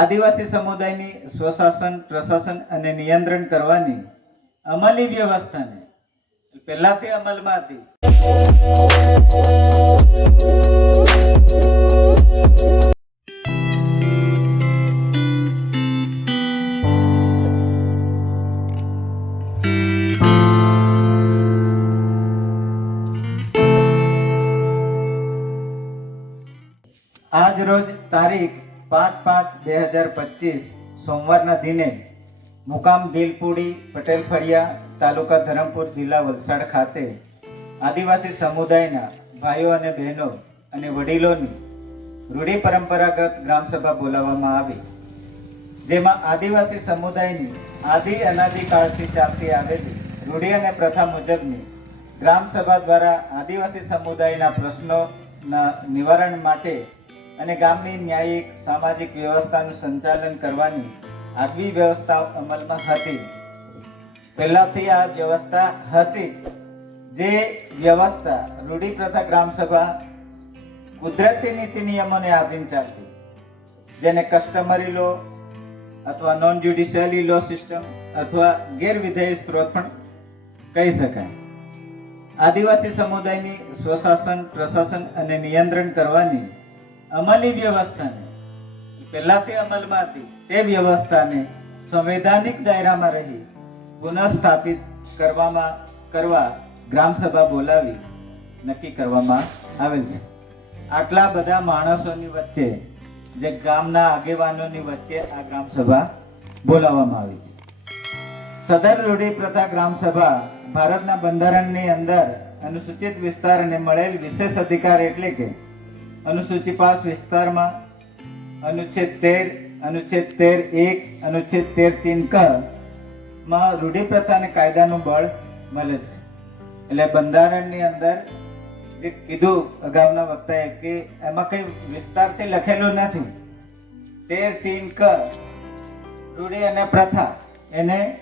આદિવાસી સમુદાયની સ્વશાસન, પ્રશાસન અને નિયંત્રણ કરવાની અમલી વ્યવસ્થાને પહેલાથી અમલમાં હતી. આજ રોજ તારીખ પાંચ પાંચ બે હજાર પચીસ સોમવારના દિને મુકામ ભીલપુડી પટેલ ફળિયા તાલુકા ધરમપુર જિલ્લા વલસાડ ખાતે આદિવાસી સમુદાયના ભાઈઓ અને બહેનો અને વડીલોની રૂઢિ પરંપરાગત ગ્રામસભા બોલાવવામાં આવી, જેમાં આદિવાસી સમુદાયની આદિ અનાદિ કાળથી ચાલતી આવેલી રૂઢિ અને પ્રથા મુજબની ગ્રામસભા દ્વારા આદિવાસી સમુદાયના પ્રશ્નોના નિવારણ માટે અને ગામની ન્યાયિક, સામાજિક વ્યવસ્થાનું સંચાલન કરવાની આગવી વ્યવસ્થા અમલમાં હતી. પહેલાથી આ વ્યવસ્થા હતી જે. વ્યવસ્થા રૂઢી પ્રથા ગ્રામસભા, કુદરતી નીતિ નિયમોને આધીન ચાલતી. જેને કસ્ટમરી લો અથવા નોન જ્યુડિશિયલી લો સિસ્ટમ અથવા ગેરવિધેય સ્ત્રોત પણ કહી શકાય. આદિવાસી સમુદાયની સ્વશાસન, પ્રશાસન અને નિયંત્રણ કરવાની અમલી વ્યવસ્થાને. પહેલાથી અમલમાં હતી તે વ્યવસ્થાને સંવૈધાનિક દાયરામાં રહી પુનઃસ્થાપિત કરવામાં, કરવા ગ્રામસભા બોલાવી નક્કી કરવામાં આવેલ છે. આટલા બધા માણસોની વચ્ચે, જે ગામના આગેવાનોની વચ્ચે આ ગ્રામસભા બોલાવવામાં આવી છે. સદર રૂઢિ પ્રથા ગ્રામસભા ભારતના બંધારણની અંદર અનુસૂચિત વિસ્તારને મળેલ વિશેષ અધિકાર એટલે કે અનુસૂચિ પાંચ વિસ્તારમાં, અનુચ્છેદ તેર અનુચ્છેદ તેર એક, અનુચ્છેદ તેર તીન ક માં રૂઢિપ્રથા અને કાયદાનું બળ મળે છે. એટલે બંધારણની અંદર જે કીધું અગાઉના વક્તાએ કે એમાં કઈ વિસ્તારથી લખેલું નથી. તેર તીન ક, રૂઢિ અને પ્રથા, એને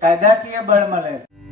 કાયદાકીય બળ મળે છે.